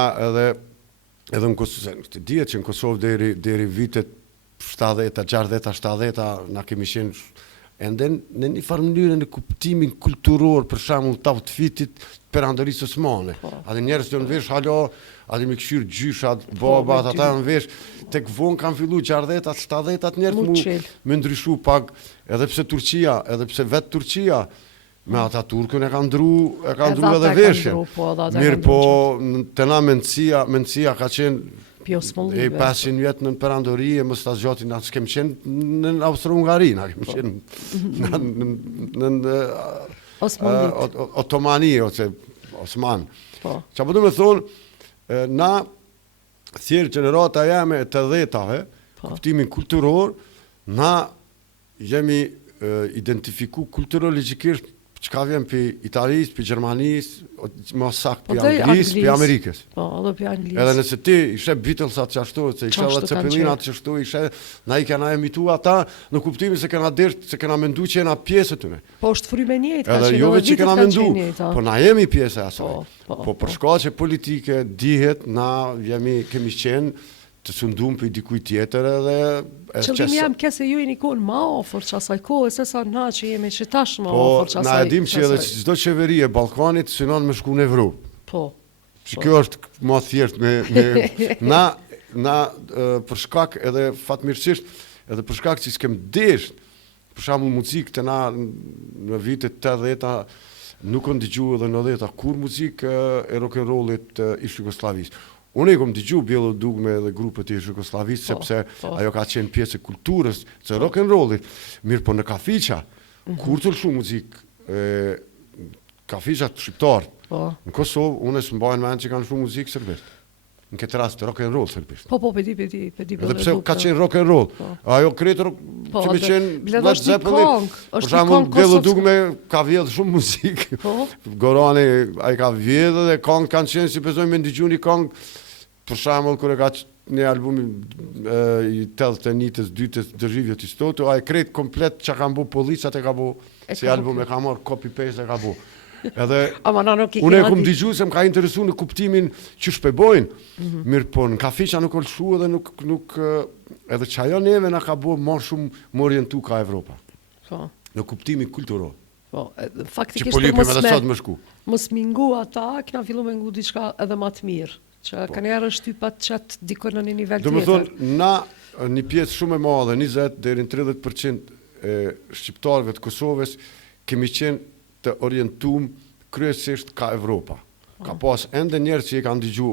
edhe në Kosovë, të dihet që në Kosovë deri vitet 70-a, 60-a, 70-a, na kemi qenë ende në një farë mënyrë në kuptimin kulturor, për shembull të outfitit perandorisë osmane. Ade njerëz të në vesh halo, ade me këshyrë gjyshat, babat, ata në vesh, tek vonë kanë fillu 60-a, 70-a njerëz me ndryshu pak, edhe pse Turqia, edhe pse vetë Turqia, me ata Turkën e kanë ndru edhe veshjen. Mirë po, të na mendësia ka qenë 500 vjetë në perandori e më stas gjatin, na s'kem qenë në Austro-Hungari, na kem qenë në Otomani, ose Osman. Qa po du me thonë, na thjerë gjenerata jeme të dhetave, kuptimin kulturor, na jemi identifiku kulturologjikisht çka vjen për Italisë, për Gjermanisë, më saktë për dhe Anglisë, për Amerikës. Po, edhe për Anglisë. Edhe nëse ti ishe Beatlesat qashtu, se ishe edhe Ceppelinat qashtu, ishe, na i kena emitu ata në kuptimin se kena dirt, se kena mendu që jena pjesë të ne. Po është fryme njëjtë, ka edhe qenë, jo edhe vetë që vitet kena kanë mendu, qenë njëjta. po na jemi pjesë e asaj. Po, për shkaqe politike, dihet, na kemi qenë të sundum për dikuj tjetër edhe... Qëllimi jam kese ju i një kohën ma ofër që asaj kohë, se sa na që jemi që tash ma po, ofër që asaj... Po, na edhim që edhe çdo qeveri e Ballkanit synon me shku në Evropë. Po. Që kjo është më thjesht me na për shkak edhe fatmirësisht, edhe për shkak që s'kem desh, për shembull muzikë të na në vitet 80-ta nuk kanë dëgjuar edhe në 90-ta kur muzikë e rock and rollit ish Jugosllavisë. Unë e kom dëgju Bjelo Dugme dhe grupet e Jugosllavisë, sepse ajo ka qenë pjesë e kulturës së rock and rollit. Mirë po në kafiqa, kur të lëshu muzikë, kafiqat shqiptarë, në Kosovë, unë e së mbajnë me që kanë lëshu muzikë serbisht. Në këtë rast rock and roll serbisht. Po, pedi. Edhe pse ka qenë rock and roll. Ajo kretë që me qenë Led Zeppelin. Për shembull, Bjelo Dugme ka vjedhë shumë muzikë. Gorani, ai ka vjedhë dhe kongë kanë qenë, si besoj me ndigju një kongë. Për shembull, kur e ka një albumi i 81-ës, 2-ës dërzhivje të stotu, ai kretë komplet që kanë bu policat e ka bu, si album e ka marrë copy-paste e ka bu. Edhe unë e kom digju se më ka interesu në kuptimin që shpebojnë, mirë po në kafiqa nuk olëshu edhe nuk edhe që ajo neve nga ka bo më shumë më orientu ka Evropa. Në kuptimin kulturor. Faktikisht që polipi me dhe sot më shku. Mos mingu ata, këna fillu me ngu diçka edhe ma të mirë. Që ka njerë shtypat qatë dikon në një nivel tjetër. Do më thonë, na një pjesë shumë e madhe, 20 deri në 30% e shqiptarëve të Kosovës, kemi qenë të orientum kryesisht ka Evropa. Ka pas ende njerë që i kanë digju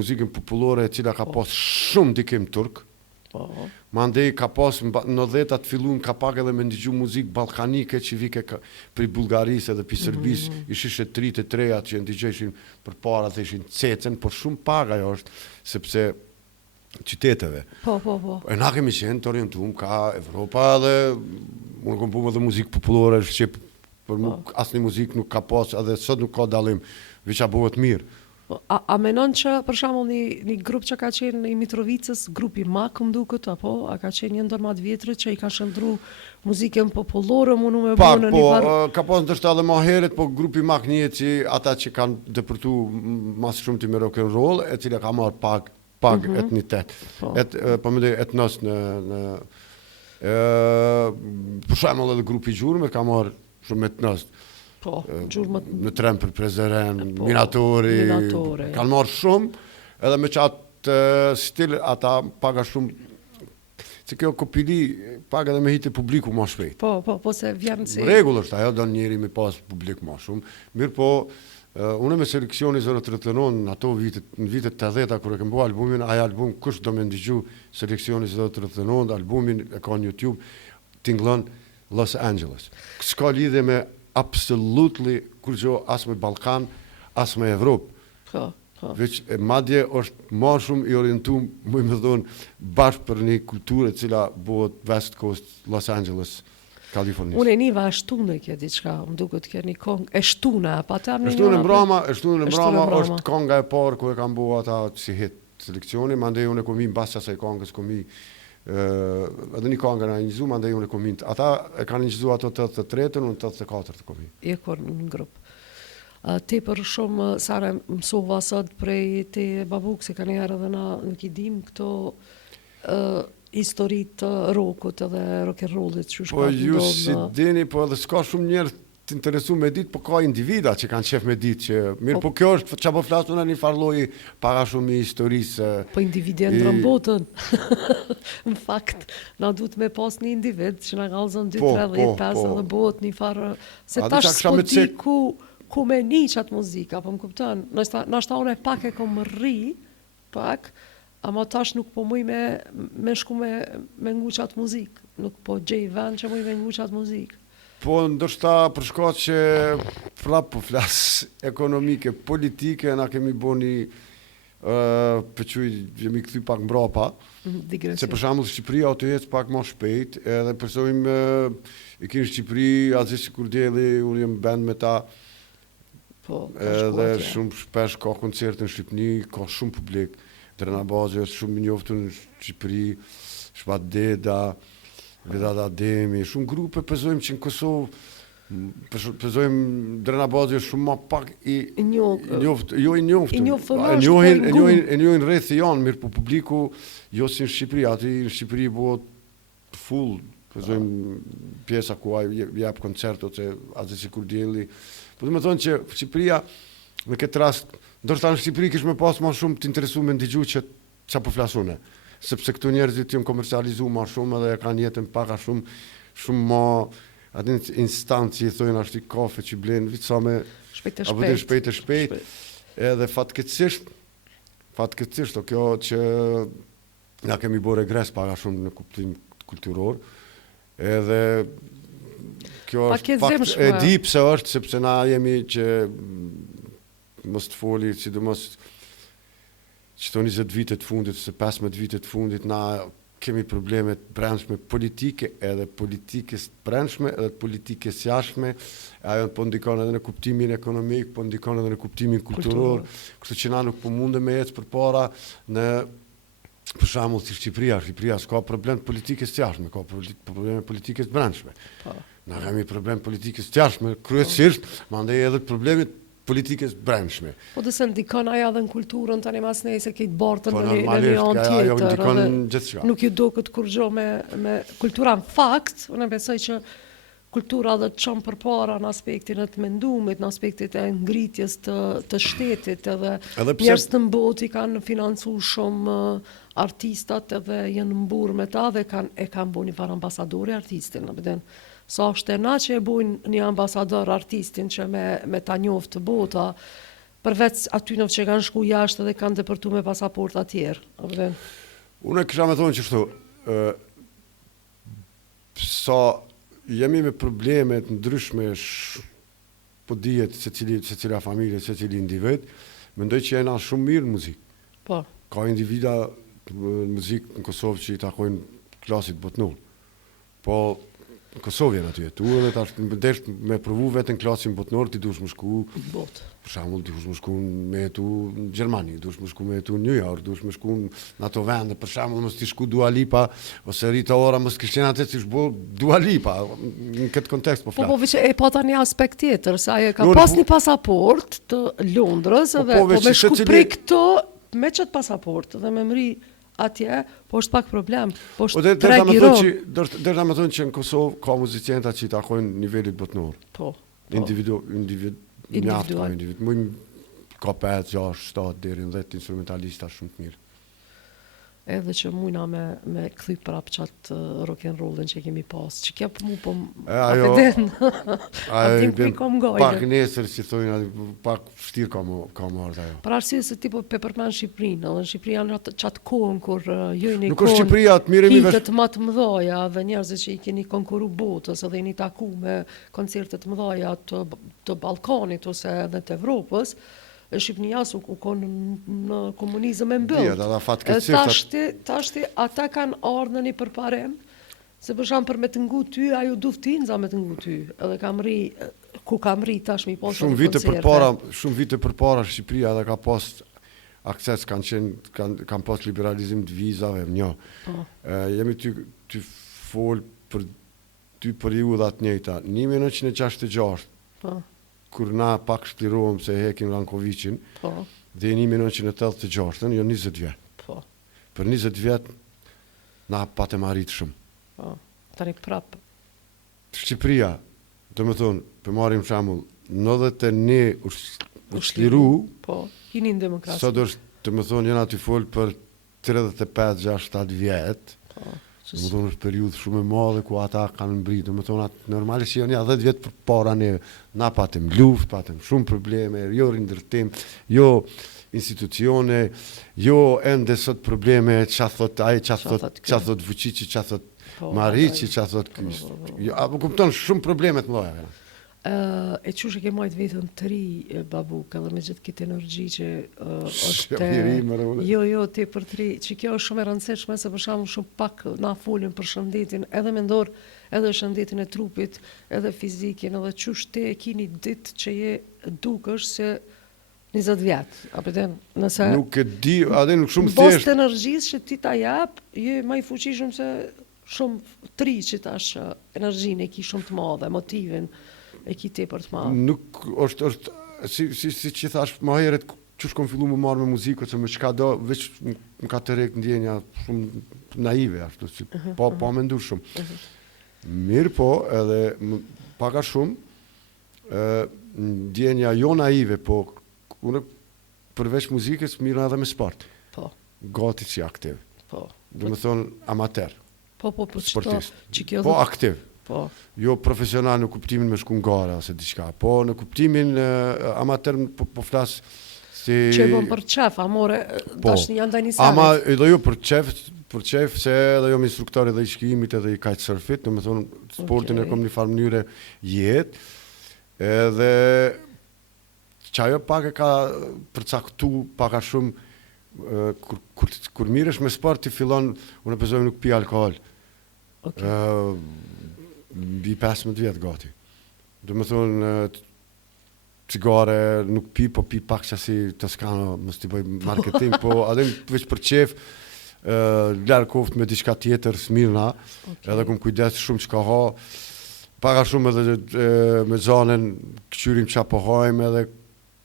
muzikën popullore e cila ka pas shumë dikim turk. Mandej ka pas në 10-at fillun ka pak edhe me ndigju muzikë balkanike që vike për Bulgarisë edhe për Serbisë, ishishe 3-3 që ndigjëshin për para të ishin cecen, por shumë pak ajo është, sepse qyteteve. Po. E na kemi qenë të orientum ka Evropa dhe unë kom pumë edhe muzikë popullore shqip, për asë një muzikë nuk ka pas edhe sot nuk ka dalim, veç a bëhet mirë. A menon që, për shembull, një grup që ka qenë i Mitrovicës, grupi Mak më duket, apo? A ka qenë një ndër më të vjetrit që i ka shëndru muzikën popullore, mundu me bënë në një farë? Ka pas ndërshta edhe ma heret, po grupi Mak njët që ata që kanë dëpërtu mas shumë të me rock and roll, e cila ka marrë pak etnitet. Po më dhe etnos në... Për shembull edhe grupi Gjurmë ka marrë shumë etnos. Në trem për Prezeren, Minatori, kanë marrë shumë, edhe me qatë stil ata paga shumë, që kjo kopili paga edhe me hitë publiku ma shpejt. Po, se vjerën si... Regull është, ajo do njeri me pas publik ma shumë, mirë po, unë me seleksioni zërë të rëtënon, në vitet të 80-ta, kër e kem bo albumin, aja album, kush do me ndigju seleksioni zërë të rëtënon, albumin e ka në YouTube, tinglon Los Angeles. S'ka lidhe me absolutely kur gjo as me Balkan, as me Evropë. Veç madje është ma shumë i orientum, më me thonë, bashkë për një kulturë cila bëhet West Coast, Los Angeles, Kalifornisë. Unë e një va eshtunë e kje diqka, më duke të kje një kongë, eshtunë, pa ta më një Eshtunë e mbrama është konga e parë ku e kam bëha ata si hit seleksioni, ma ndej unë e komi në basë asaj kongës, komi edhe një kongë në njëzu, ma ndej unë e komi, ata e kanë njëzu ato 83-ën, unë 84 të komi. E kur në grupë. Te për shumë, Sara, mësova sot prej te babuk, se ka njerë edhe na nuk i dim këto historit rockut edhe rock and rollit që po ju si dini, po edhe s'ka shumë njerë të interesu me ditë, po ka individa që kanë qef me ditë që mirë, po kjo është që po flasë unë një farloj para shumë i historisë. Po individi e ndrën botën. Në fakt, na duhet me pas një individ që na galzën 2, 3, 10, 5 edhe botë një farë, se tash s'po di ku me një qatë muzika, po më kuptën, nështë unë e pak e kom rri, pak, ama tash nuk po muj me shku me ngu qatë muzikë, nuk po gjej vend që muj me ngu qatë muzikë. Po ndoshta për shkak që prap po flas ekonomike, politike, na kemi bo një për që jemi këthy pak mbrapa, se për shembull Shqipëria ato jetë pak më shpejt, edhe përsojmë i kinë Shqipëri, azi si kur djeli, unë jem band me ta, edhe shumë shpesh ka koncerte në Shqipëni, ka shumë publik, Drena Bazë është shumë njoftu në Shqipëri, Shpat Deda, Vedat Ademi, shumë grupe përzojmë që në Kosovë, përzojmë Drena Bazë është shumë ma pak i njoftu, jo i njoftu, e njohin rreth janë, mirë po publiku, jo si në Shqipëri, ati në Shqipëri bëhet full, përzojmë pjesa ku jep koncert, ose azi si kur djeli, po dhe me thonë që Shqipëria, në këtë rast, ndoshta në Shqipëri kish me pas ma shumë të interesu me ndigju që po flasune, sepse këtu njerëzit janë komercializu ma shumë edhe kanë jetën paka shumë ma atë instancë i thojnë ashtu kafe që blenë vitë sa me shpejt e shpejt edhe fatkeqësisht o kjo që na kemi bo regres paka shumë në kuptim kulturor edhe kjo është fakt e di pse është sepse na jemi që mos të foli sidomos qëto 20 vitet fundit, ose 15 vitet fundit, na kemi probleme të brendshme politike, edhe politikës të brendshme, edhe politikës jashtme, ajo po ndikon edhe në kuptimin ekonomik, po ndikon edhe në kuptimin kulturor, kështu që na nuk po mundem me ecë përpara në për shembull si Shqipëria s'ka problem politikës të jashtme, ka probleme politikës të brendshme. Na kemi problem politikës të jashtme, kryesisht, mandej edhe problemet politikës brendshme. Po dhe se ndikon aja dhe në kulturën tani mas nejse këtë bartën në një anë tjetër. Nuk ju do këtë kur gjo me kultura në fakt, unë besoj që kultura dhe të qëmë përpara në aspektin e të mendumit, në aspektit e ngritjes të shtetit, edhe njerëz të mbot i kanë financu shumë artistat edhe jenë mburë me ta dhe e kanë bu një farë ambasadori artistin, në beden. Sa është e na që e bujnë një ambasador artistin që me ta njoftë të bota, përveç atyre që kanë shku jashtë dhe kanë depërtu me pasaporta tjerë. Unë kisha me thonë që shtu, sa jemi me problemet ndryshme po dijet se cila familje, se cili individ, mendoj që jena shumë mirë në muzikë. Po. Ka individa në muzikë në Kosovë që i takojnë klasit botnor. Po, në Kosovë jenë aty jetu, edhe tash më desh me provu vetën klasin botnor, ti duhesh më shku, për shembull, duhesh më shku me jetu në Gjermani, duhesh më shku me jetu në New York, duhesh më shku në ato vende, për shembull, mos ti shku Dua Lipa, ose Rita Ora, mos kishin atë si shbo Dua Lipa, në këtë kontekst po flas. Po që e pa tani aspekt tjetër, se ajo ka pas një pasaport të Londrës, edhe po me shku prej këto, me qëtë pasaport, dhe me mri atje, po është pak problem, po është tregiron. Dërda me thonë që në Kosovë ka muzicienta që i takojnë nivellit botnor. Po. Mjaft ka individ. Mujmë ka 5, 6, 7, deri në 10 instrumentalista shumë të mirë. Edhe që mujna me këthy prap qatë rock'n'rollin që kemi pas, që kja për mu po apeden, atim këmi kom gojnë. Pak nesër, si thojnë, pak fështirë ka më ardhë ajo. Për arsye se tipo pe përmen Shqiprinë, edhe në Shqipëri janë qatë kohën, kur jojnë i nuk është Shqipëria të mirë hitet më të mëdhaja, dhe njerëzit që i keni konkuru botës, edhe i një taku me koncertet mëdhaja të Balkanit, ose edhe të Evropës, Shqipënia u konë në komunizëm e mbëllë. Tashti ata kanë ardhë në një përparem, se përshamë për me të ngu ty, ajo duftin za me të ngu ty. Edhe ku kam ri tash mi posë në koncerte. Shumë vite përpara Shqipëria edhe ka pas akses, kanë pas liberalizim të vizave, jemi ty folë për ty periudat njëta. 1966, kur na pak shklirohem se hekim Rankovicin, dhe 1986, jo 20 vjetë. Për 20 vjetë, na patem arrit shumë. Tani prapë. Shqipëria, të më thonë, për marim shamull, 91 u shkliru, hinin demokrasi. sot është, të më thonë, jena të folë për 35-67 vjetë, të më thonë është periudhë shumë e madhe ku ata kanë mbritë, të më thonë atë normalisht janë 10 vjetë për para neve, na patem luft, patem shumë probleme, jo rindërtim, jo institucione, jo ende sot probleme, që thot ai, që thot Vučići, që thot Marići, që thot apo kupton shumë problemet më dhoja. E qush e ke majt vetën të ri, babuk, edhe me gjithë këtë energji që është Jam i ri, më rrëve. Jo, te për të ri, që kjo është shumë e rëndësishme, se për shembull shumë pak na folin për shëndetin, edhe mendor, edhe shëndetin e trupit, edhe fizikin, edhe qush te e kini ditë që je dukësh se 20 vjet, apo den, nëse Nuk e di, adhe nuk shumë bos thjesht. të energjisë që ti ta jap, je më i fuqishëm se shumë të ri që tash energjinë e ki shumë të madhe, motivin e ki tepër të madh. Nuk është si që thash më herët çush kom fillu më marrë me muzikë ose me çka do, veç më ka tërrek ndjenja shumë naive ashtu, si po mendu shumë. Mirë po, edhe pak a shumë ndjenja jo naive, po unë përveç muzikës mirë edhe me sport. Po, Gati si aktiv. po. Do të thonë amater, Po, për çto sportist. që kjo Po aktiv. po. Jo profesional në kuptimin me shku në gara ose diçka, po në kuptimin amater po flas si Që e bën për qef, amore, Po. dashni janë ndaj një ama sanit. edhe jo për qef se edhe jam instruktor edhe i shkrimit edhe i kitesurfit, do të thonë sportin e Okej. kom në farë mënyre jetë. Edhe çajo pak e ka përcaktu pak a shumë kur miresh me sport ti fillon, unë besoj nuk pi alkool. Okej. Mbi 15 vjet gati. Do të thonë cigare nuk pi, po pi pak qasi Toscano, mos t'i bëj marketing, po adem veç për qef, larë koft me diçka tjetër, Smirna, edhe kum kujdes shumë çka ha, para shumë edhe me zanën këqyrim qa po hajmë, edhe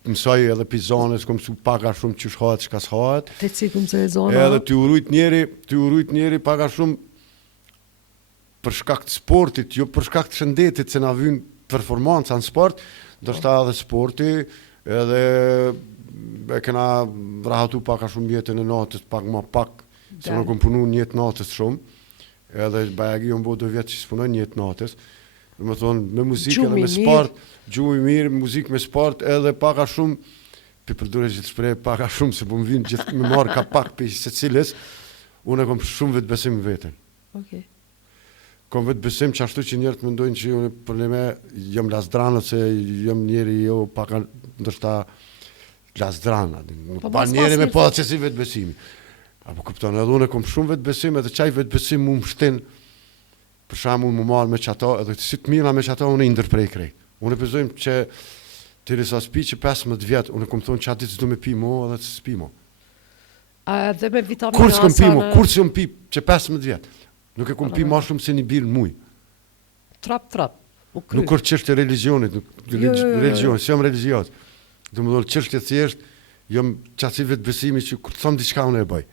mësoj edhe pi zanës, kom su paga shumë qysh hahet, çka s'hahet, Te cikum se e zona. edhe ty urujt njeri paga shumë për shkak të sportit, jo për shkak të shëndetit, se na vyn performanca në sport, ndoshta edhe sporti, edhe e kena rahatu pak a shumë jetën e natës, pak ma pak, se Da. nuk kom punu një jetë natës shumë, edhe bajagi jo mbo 2 vjetë që s'punoj një jetë natës, dhe më thonë, me muzikë edhe Gjumi me mirë. sport, gjumi mirë, muzikë me sport, edhe pak a shumë, pi përdure që të shprej pak a shumë, se po më vinë gjithë me marë ka pak për se cilës, unë e kom shumë vetë besim në vetën. Okej. Kom vetë besim që ashtu që njerët mendojnë që unë për me jam lasdran ose jam njeri jo paka ndërshta lasdran. Nuk Po pa mas njeri me mirë pa se- që si vetë besimi. Apo kupton, edhe unë kom shumë vetë besim, edhe qaj vetë besim mu më shtin, për shembull më marr me çato, edhe si të mira me çato unë i ndërprej krejt. Unë besojmë që të risa spi që 15 vjet, unë kom thonë çati s'do me pi mo edhe s'pi mo. A dhe me vitamina Kur s'kom pi mo, sana, kur s'kom pi që 15 vjet. Nuk e kom pi ma shumë se një birë në muj. Trap, u kry. Nuk është çështje religionit, Jo. religion, si jam religios. Do më thonë çështje thjesht, jam qasi vetë besimi që kur thom diçka unë e bëj.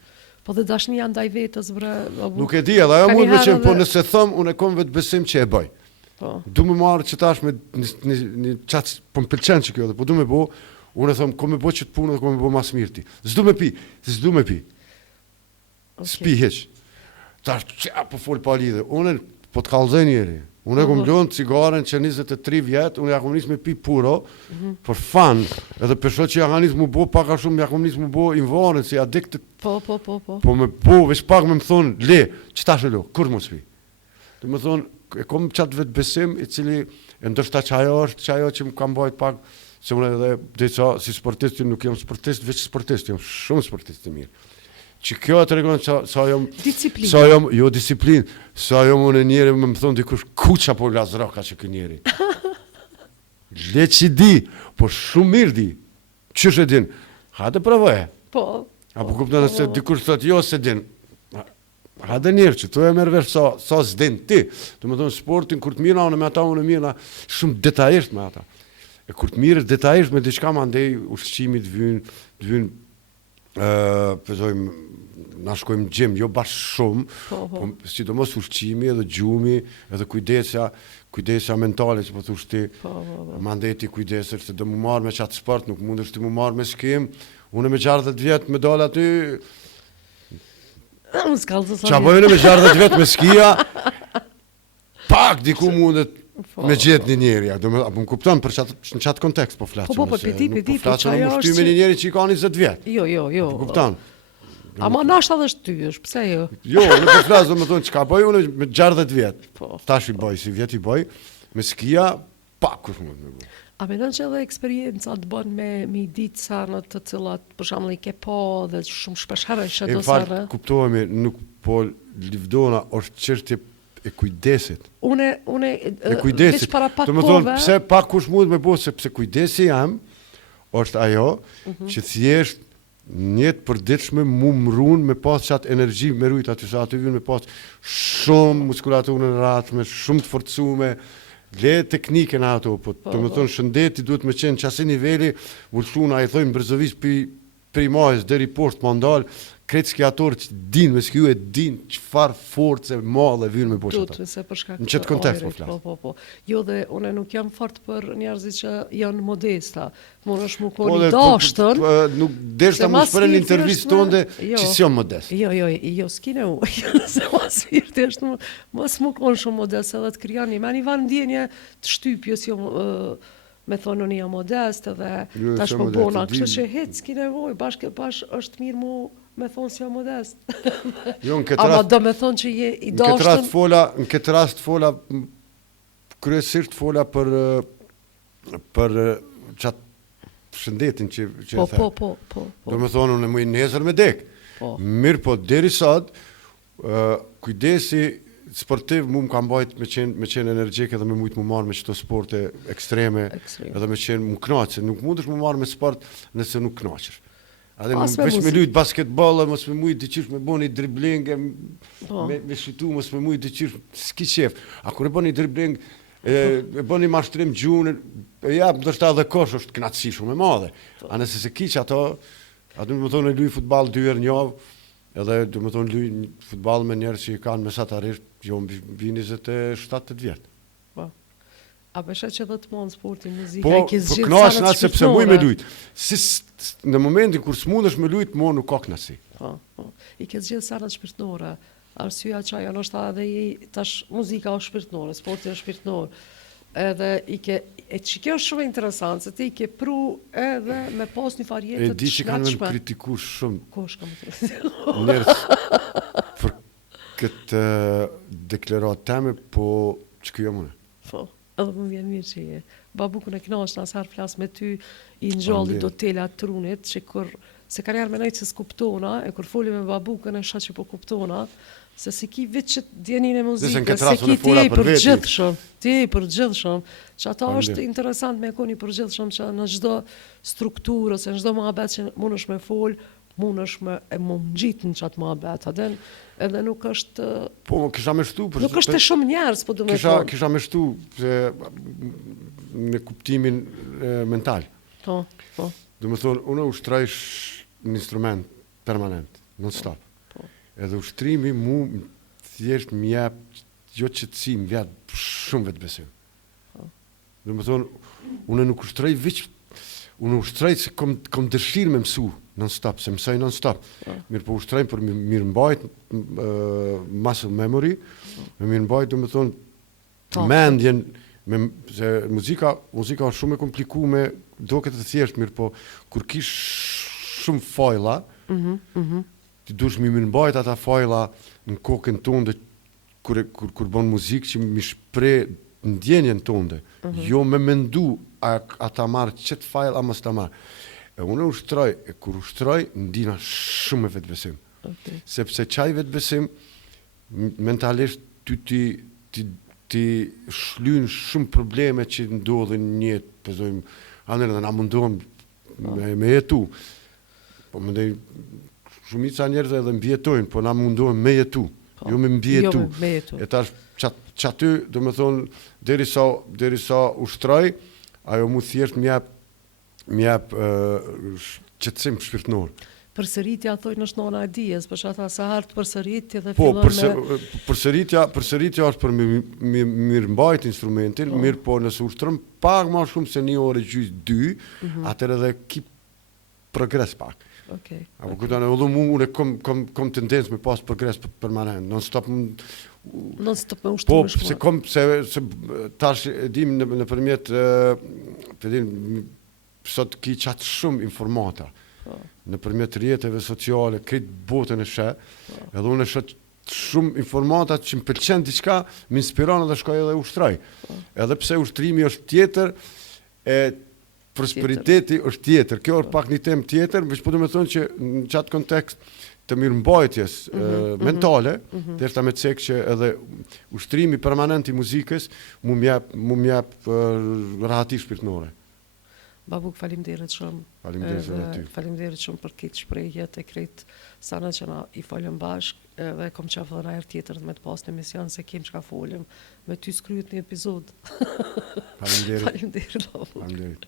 Po dhe dashnia ndaj vetës, bre, babu. Nuk e di, edhe ajo Ka mund një me qenë, herë po edhe- nëse thom, unë e kom vetë besim që e bëj. Po. Du më marrë që tash me një qatë, po më pëlqen që kjo, dhe po du me bo, unë e thom, ko me bo që të punë dhe ko me bo mas mirë ti. S'du me pi, s'du me pi, Okej. s'pi heq. Tash, që po fol pa lidhe, unë po të kallëzoj njeri. Unë e kom lënë cigaren që 23 vjet, unë ja kom nis me pi puro, për fan, edhe përshot që ja kam nis mu bo, pak a shumë ja kom nis mu bo invarën, si adiktit, Po. po me bo, veç pak me më thonë, le, që tash e lo, kur mos pi? Dhe më thonë, e kom qatë vetë besim, i cili, e ndërshta qajo është, qajo që më kam bajt pak, se unë edhe, dhe sa, si sportist, nuk jam sportist, veç sportist, jam shumë sportist i mirë. Që kjo e të regonë sa jam... Disiplinë. Sa jam, jo disiplinë, sa jam unë njeri më thonë dikush, kuqa po lazraka që kë njeri. Le që di, po shumë mirë di, qësh e din, hajde pravoje. Po. Apo kupton se dikush thot jo se din. Hajde njerë që to e merr vesh sa s'din ti. Do të thonë sportin kur të mira unë me ata unë mira shumë detajisht me ata. E kur të mirë detajisht me diçka mandej ushqimi të vyn pëzojmë na shkojmë gjim, jo bash shumë, Po. sidomos ushqimi edhe gjumi, edhe kujdesja mentale që po thosh ti. Po. Mandej ti kujdesesh se do më marr me çat sport, nuk mundesh ti më marr me skim. Unë me 60 vjet me dal aty, Unë s'kallë qa bëjnë me 60 vjet me skia, pak diku mundet Po. me gjetë një njeri, apo më kupton për në qatë kontekst po flasëm. Po, piti, Po po flasëm qaja më është shty me që- një njeri që i ka 20 vjet. Jo. Po kupton? Ama nashta dhe shtyësh, pse jo? Jo, nuk po flas, do të thonë çka bëj unë me 60 vjet. Po. Tash i bëj, si vjet i bëj, me skia pa kush mund me bu. A mendon që edhe eksperienca të bën me i ditë sarnët të cilat për shembull i ke pa dhe shumë shpesh herë që do sarë. Kuptohemi, nuk po livdona është çështje e kujdesit. Unë E kujdesit. para pak Do të thonë pse pa kush mund me bu sepse kujdesi jam është ajo që thjesht njët përditshme mu mrun me pas qatë energji me rujt aty sa aty vjen me pas shumë muskulaturën ratme, shumë të forcume, le teknike në ato, po të më thonë shëndeti duhet me qenë qasi niveli, vërshuna i thojnë brëzëvis pri majës deri poshtë mandal, kretë skiatorë që din, me skju e din qëfar force madhe vjen me bosh ato. Në qëtë kontekst po flasë. Po. Jo dhe une nuk jam fort për njerëzit që janë modesta. Mund është mu koni dashtën. Nuk deshta mu shpërën një intervjist tonde që si jam modest. Jo, s'kine u. Se mas firti është mos mu konë shumë modest edhe të kryan një. Me një vanë ndjenje të shtypjës jo me thonë unë jam modest edhe tash më bona. Kështë që hec, s'kine voj, bashkë është mirë mu me thonë si jam modest. Jo, në këtë rast... Ama do me thonë që je i dashtën... Në këtë rast fola, kryesisht fola për qatë shëndetin që e the. Po. Do me thonë, unë e muj nesër me dek. Mirë po, deri sot, kujdesi sportiv mu më kam bajt me qenë energjik edhe me mujtë mu marrë me qëto sporte ekstreme, edhe me qenë mu knaqë, nuk mund është mu marrë me sport nëse nuk knaqër. Adhe veç me lujt basketball, mos me mujt diqysh me bo një dribling, me shqytu, mos me mujt diqysh, s'ki qef. A kur e bo një dribling, e bo një mashtrim gjunë, e jap, ndërsta edhe kosh është knatësi shumë e madhe. A nëse se kiq ato, a du me thonë e luj futbal 2 herë njavë, edhe du me thonë luj futbal me njerë që i kanë mesatarisht, jo më vini 27 vjetë. A besha që dhe të monë sporti, muzika, po knash nga sepse muj me lujt. Në momentin kur s'mundesh me lujt, mo nuk ka knasi. I ke zgjidhë sanat shpirtnore. Arsyeja që ajo nështë edhe i tash muzika o shpirtnore, sporti o shpirtnore. Edhe i ke, e që kjo është shumë interesant, se ti i ke pru edhe me pas një farjetet të shnetshme. E di që kanë me kritiku shumë. Ko është ka më të kritiku? Njerës për këtë deklarat teme, po që kjo mëne. Edhe më vjen mirë që je. Babukun e knasht në asar flas me ty i në gjallit do tela të trunit, që kur, se ka njerë me nejtë se s'kuptona, e kur foli me babukun e sha që po kuptona, se si ki vitë që djenin e muzike, se ki ti e i përgjithshëm, që ata është interesant me koni përgjithshëm që në gjdo strukturë, ose në gjdo muhabet që mund është me fol, mund është me e mund gjitë në qatë muhabet, edhe nuk është... Po, kisha me shtu... Nuk është të shumë njerës, po du me thonë. Kisha me shtu në kuptimin mental. Po. Du me thonë, unë ushtrajsh një instrument permanent, non-stop. Edhe ushtrimi mu thjesht më jep jo qëtësi, më vjet shumë vetë besim. Du me thonë, unë nuk ushtraj veç, unë ushtraj se kom dëshirë me mësu non-stop, se mësaj non-stop. Mirë po ushtrajnë për mirë mbajt muscle memory, me mirë mbajt, du me thonë, mendjen, se muzika është shumë e komplikume, do këtë të thjesht, mirë po, kur kish shumë fajla, ti dush mi mirë mbajt ata fajla në kokën tonde, kur bon muzikë që mi shpre ndjenjen tonde, jo me mendu a ta marë qëtë fajl, a mos ta marë. E unë ushtroj, e kur ushtroj, ndina shumë e vetëbesim. Sepse qaj vetëbesim, mentalisht ti shlynë shumë probleme që ndodhin njët, pëzojmë, anërë dhe na mundohem me jetu. Po më ndej, shumica njerëz edhe mbjetojnë, po na mundohem me jetu, jo me mbjetu. E tash, që aty, do me thonë, deri sa ushtroj, ajo mu thjesht më jep qëtësim shpirtnor. Përsëritja thojnë është nona e dijes, për shata sa hartë përsëritje dhe po, fillon me... përsëritja është për mirë mbajt instrumentin, mirë po nëse ushtërëm pak ma shumë se 1 orë gjys 2, atër edhe ki progres pak. Apo këtane, edhe unë kom tendencë me pas progres permanent, non-stop me ushtërëm shkuar. Po, se tash edhim në përmjet, sot ki qatë shumë informata, në përmjet rjetëve sociale, këtë botën e shë, edhe unë e shë shumë informata që më pëlqen diçka, më inspiron edhe shkoj edhe ushtroj. Edhe pse ushtrimi është tjetër, e prosperiteti është tjetër. Kjo është pak një temë tjetër, veç po do të thonë që në qatë kontekst të mirëmbajtjes mentale, derisa me cek që edhe ushtrimi permanent i muzikës mu m'jap rahati shpirtënore. Babuk, faleminderit shumë. Faleminderit edhe ty. Faleminderit shumë për këtë shprehje të krejt sana që na i folëm bashk, edhe kom qafë dhe herë tjetër me të pas në emision se kem çka folëm me ty skryt një epizod. Faleminderit. Faleminderit. Faleminderit.